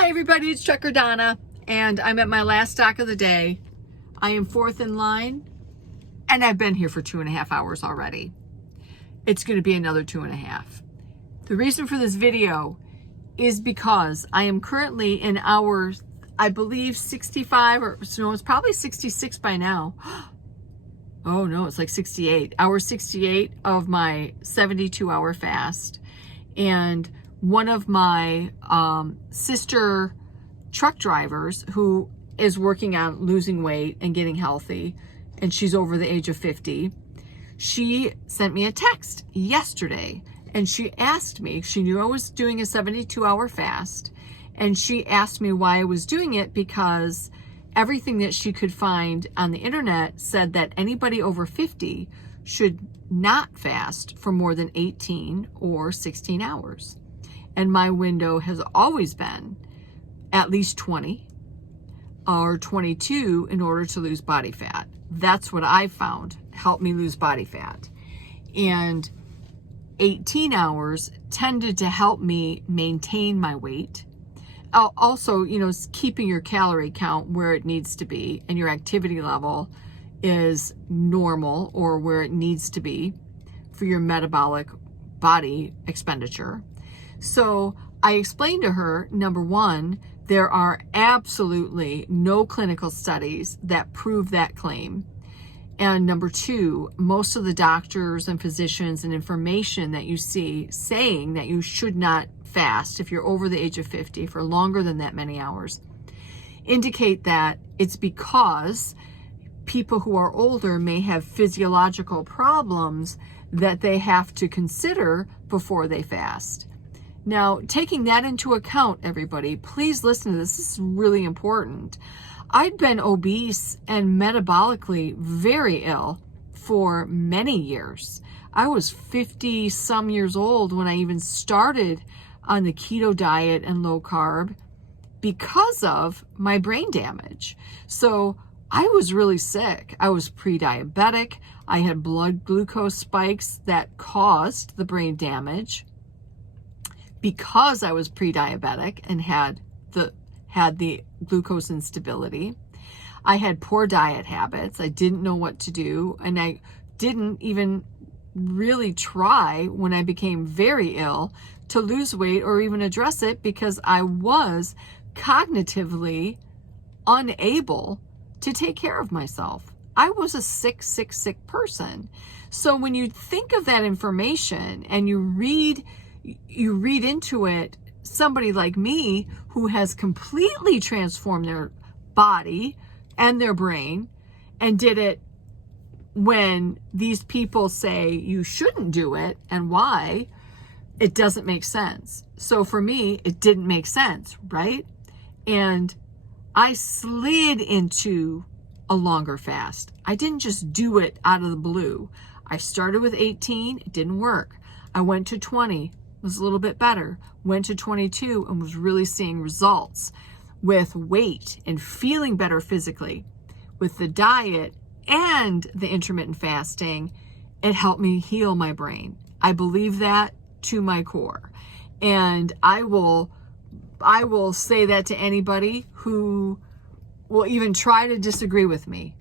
Hi everybody, it's Trucker Donna, and I'm at my last stock of the day. I am fourth in line, and I've been here for 2.5 hours already. It's going to be another 2.5. The reason for this video is because I am currently in hour, I believe 65, or no, it's probably 66 by now. Oh no, it's like 68. Hour 68 of my 72-hour fast. And one of my sister truck drivers who is working on losing weight and getting healthy, and she's over the age of 50, she sent me a text yesterday, and she asked me, she knew I was doing a 72-hour fast, and she asked me why I was doing it, because everything that she could find on the internet said that anybody over 50 should not fast for more than 18 or 16 hours. And my window has always been at least 20 or 22 in order to lose body fat. That's what I found helped me lose body fat. And 18 hours tended to help me maintain my weight. Also, keeping your calorie count where it needs to be and your activity level is normal or where it needs to be for your metabolic body expenditure. So I explained to her, number one, there are absolutely no clinical studies that prove that claim. And number two, most of the doctors and physicians and information that you see saying that you should not fast if you're over the age of 50 for longer than that many hours indicate that it's because people who are older may have physiological problems that they have to consider before they fast. Now, taking that into account, everybody, please listen to this. This is really important. I'd been obese and metabolically very ill for many years. I was 50 some years old when I even started on the keto diet and low carb because of my brain damage. So I was really sick. I was pre-diabetic. I had blood glucose spikes that caused the brain damage because I was pre-diabetic and had the glucose instability. I had poor diet habits. I didn't know what to do, and I didn't even really try when I became very ill to lose weight or even address it because I was cognitively unable to take care of myself. I was a sick person. So when you think of that information and you read into it, somebody like me who has completely transformed their body and their brain and did it when these people say you shouldn't do it and why, it doesn't make sense. So for me, it didn't make sense, right? And I slid into a longer fast. I didn't just do it out of the blue. I started with 18, it didn't work. I went to 20, was a little bit better. Went to 22 and was really seeing results with weight and feeling better physically. With the diet and the intermittent fasting, it helped me heal my brain. I believe that to my core. And I will say that to anybody who will even try to disagree with me.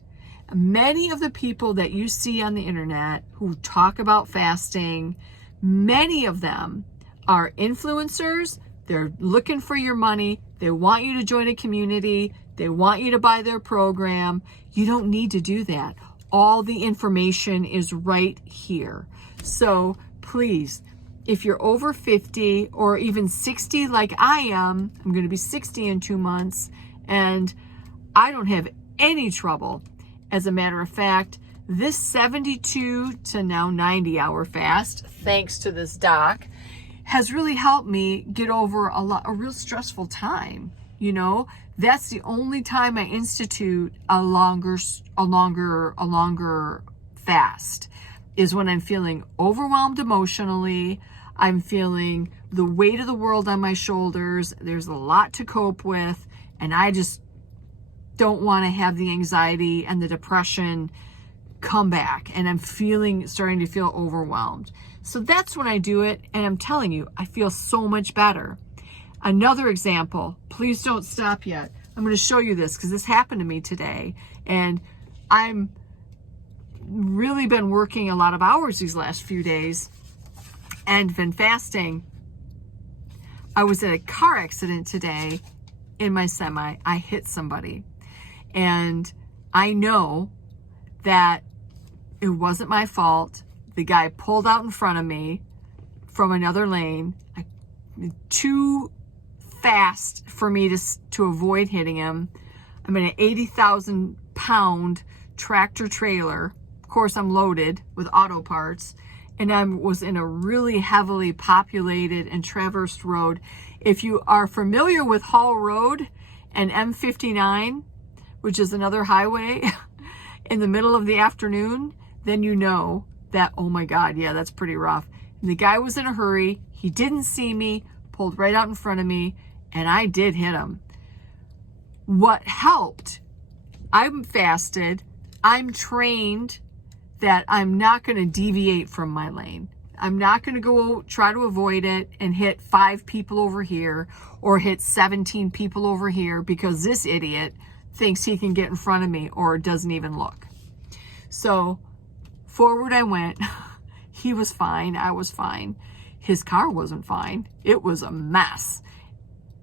Many of the people that you see on the internet who talk about fasting, many of them are influencers. They're looking for your money. They want you to join a community. They want you to buy their program. You don't need to do that. All the information is right here. So please, if you're over 50 or even 60 like I am, I'm going to be 60 in 2 months, and I don't have any trouble. As a matter of fact, this 72 to now 90-hour fast, thanks to this doc, has really helped me get over a real stressful time. That's the only time I institute a longer fast, is when I'm feeling overwhelmed emotionally. I'm feeling the weight of the world on my shoulders. There's a lot to cope with, and I just don't want to have the anxiety and the depression come back, and I'm starting to feel overwhelmed. So that's when I do it, and I'm telling you, I feel so much better. Another example, please don't stop yet. I'm going to show you this because this happened to me today. And I'm really been working a lot of hours these last few days and been fasting. I was in a car accident today in my semi. I hit somebody. And I know that it wasn't my fault. The guy pulled out in front of me from another lane. Too fast for me to avoid hitting him. I'm in an 80,000 pound tractor trailer. Of course, I'm loaded with auto parts, and I was in a really heavily populated and traversed road. If you are familiar with Hall Road and M59, which is another highway, in the middle of the afternoon, then you know that, oh my God, yeah, that's pretty rough. And the guy was in a hurry. He didn't see me, pulled right out in front of me, and I did hit him. What helped, I'm fasted, I'm trained that I'm not going to deviate from my lane. I'm not going to go try to avoid it and hit 5 people over here or hit 17 people over here because this idiot thinks he can get in front of me or doesn't even look. So forward I went. He was fine. I was fine. His car wasn't fine. It was a mess.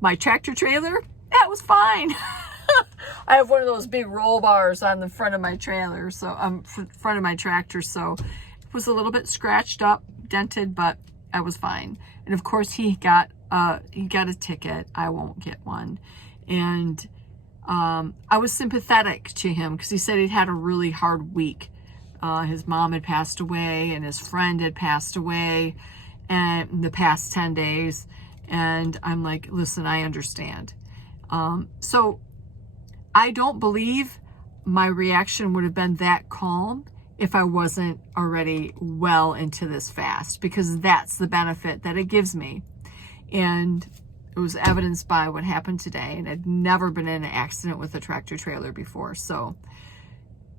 My tractor trailer, that was fine. I have one of those big roll bars on the front of my trailer, so front of my tractor, so it was a little bit scratched up, dented, but I was fine. And of course, he got a ticket. I won't get one. And I was sympathetic to him because he said he'd had a really hard week. His mom had passed away, and his friend had passed away in the past 10 days. And I'm like, listen, I understand. So I don't believe my reaction would have been that calm if I wasn't already well into this fast, because that's the benefit that it gives me. And it was evidenced by what happened today. And I'd never been in an accident with a tractor trailer before. So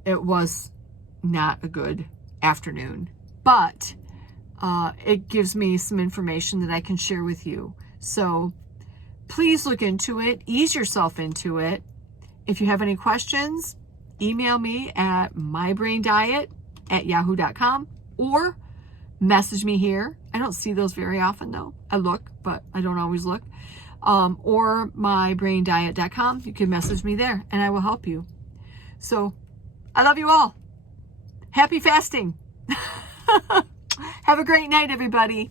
it was not a good afternoon, but it gives me some information that I can share with you. So please look into it, ease yourself into it. If you have any questions, email me at mybraindiet@yahoo.com or message me here. I don't see those very often though. I look, but I don't always look. Or mybraindiet.com. You can message me there and I will help you. So I love you all. Happy fasting. Have a great night, everybody.